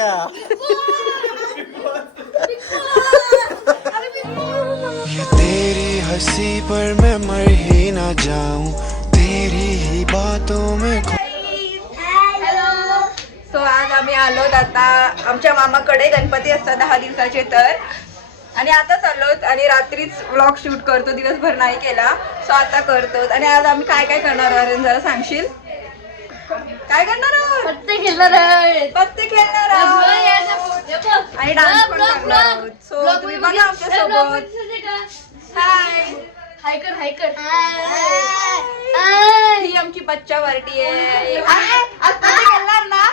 गया। ये तेरी हंसी पर मैं मर ही ना जाऊं, तेरी ही बातों में। सो आज आम्ही आलो आता आमच्या मामाकडे. गणपती असतात 10 दिवसाचे तर, आणि आता चाललोत आणि रात्रीच व्लॉग शूट करतो, दिवसभर नाही केला. सो आता करतो. आणि आज आम्ही काय काय करणार आहोत जरा सांगशील? काय करणार आहोत? पत्ते खेळणार आहे. पत्ते खेळणार आहोत आणि डान्स पण करणार आहोत. सो तुम्ही बघा आमच्या सोबत. हाय हाय कर हाय कर. ही आमची बच्चा पार्टी आहे. आज पत्ते खेळणार ना?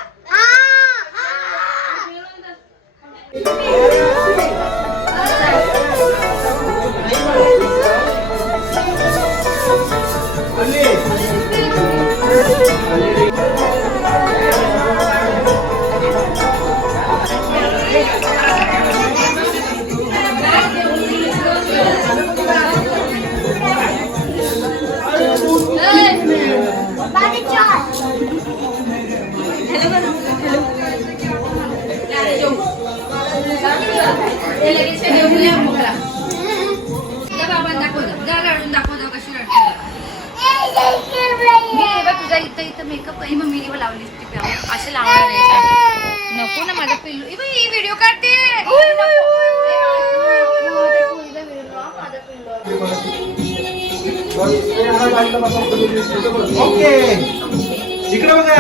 तुझा इथं इथं मेकअप काही मम्मीने लावली असे लावणार नको ना. माझा पिल्लू व्हिडिओ काढते. ओके इकडे बघा.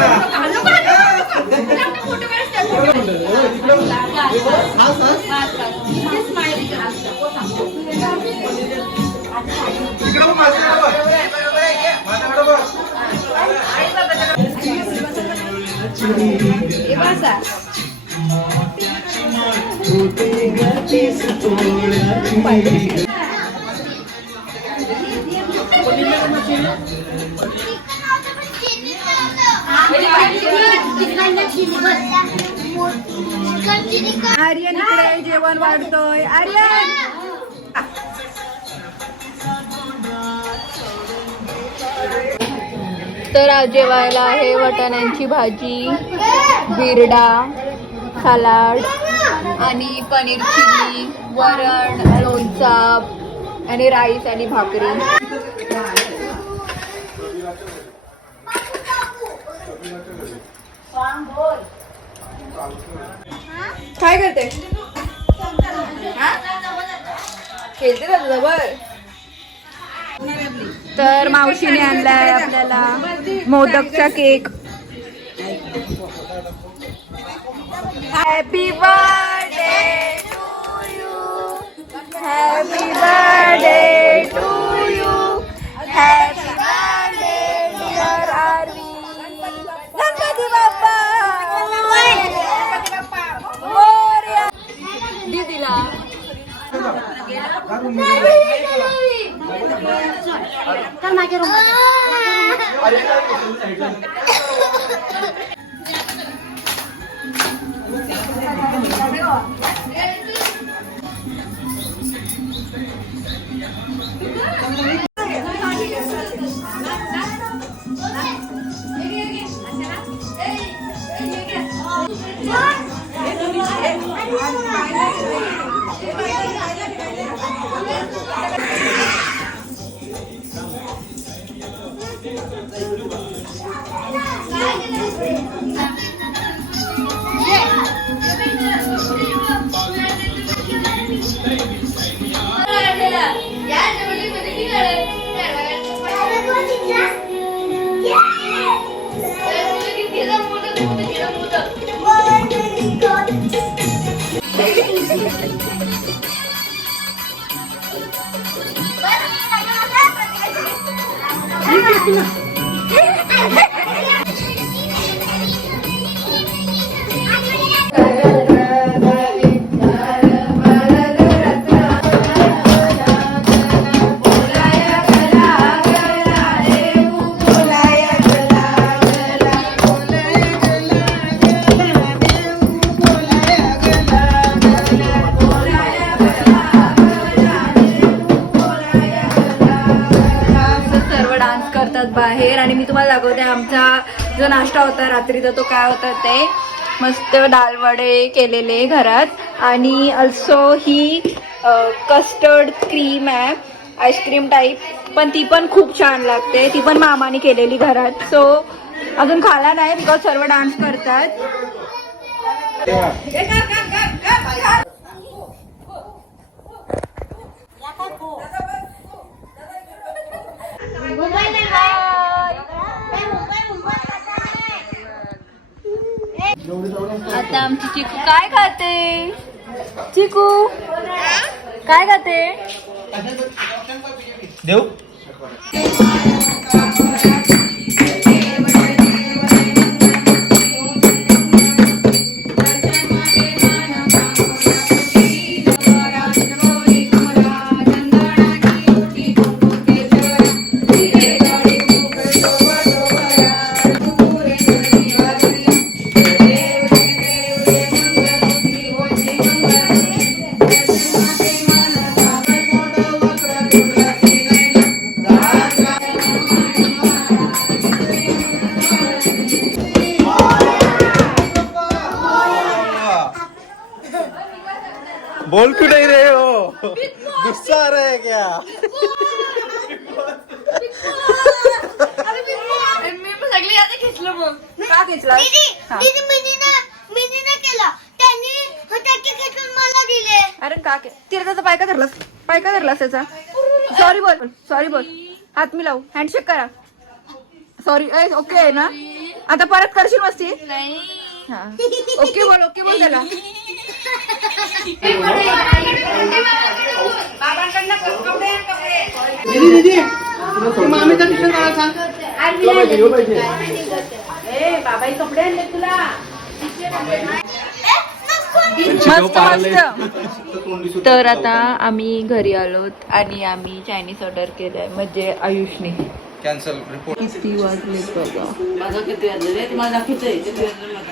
आर्यन इकडे जेवण वाढतोय. आर्यन तर आज जेवायला आहे वाटाण्यांची भाजी, बिरडा, सलाड आणि पनीर चिली, वरण, लोणचा आणि राईस आणि भाकरी. काय करते? खेळते ना तुझं बर. तर मावशीने आणलाय आपल्याला मोदकचा cake. Happy birthday to you, happy birthday to you, happy birthday dear Aarvi. Ganpati Bappa Morya. दीदीला तर माझ्या रूम बाहेर. आणि मी तुम्हाला दाखवते आमचा जो नाश्ता होता रात्रीचा तो काय होता ते. मस्त डाल वडे केलेले घरात आणि अल्सो ही कस्टर्ड क्रीम आहे आईस्क्रीम टाईप, पण ती पण खूप छान लागते, ती पण मामाने केलेली घरात. सो अजून खाला नाही बिकॉज सर्व डान्स करतात. आता आमची चिकू काय खाते? चिकू काय खाते? देऊ बोल क्यों नहीं रहे हो? गुस्सा आ रहा है क्या? मी सगळी आता घेतलं मग. का घेतला? हा. अरे का तिरचा पाय का धरलास? पाय का धरलास त्याचा? सॉरी बोल, सॉरी बोल. हात मिलाव, हँडशेक करा. सॉरी. ओके आहे ना? आता परत करशील मस्ती? नाही. हा. ओके बोल, ओके बोल त्याला. मामीचा टी-शर्ट मला सांग. बाबाई कपडे आणले तुला. मस्त मस्त. तर आता आम्ही घरी आलोत आणि आम्ही चायनीज ऑर्डर केलंय म्हणजे आयुषने. Cancel report. किती वाजले बघा. माझा किती वाजले तुम्हाला दाखवतोय किती वाजले मला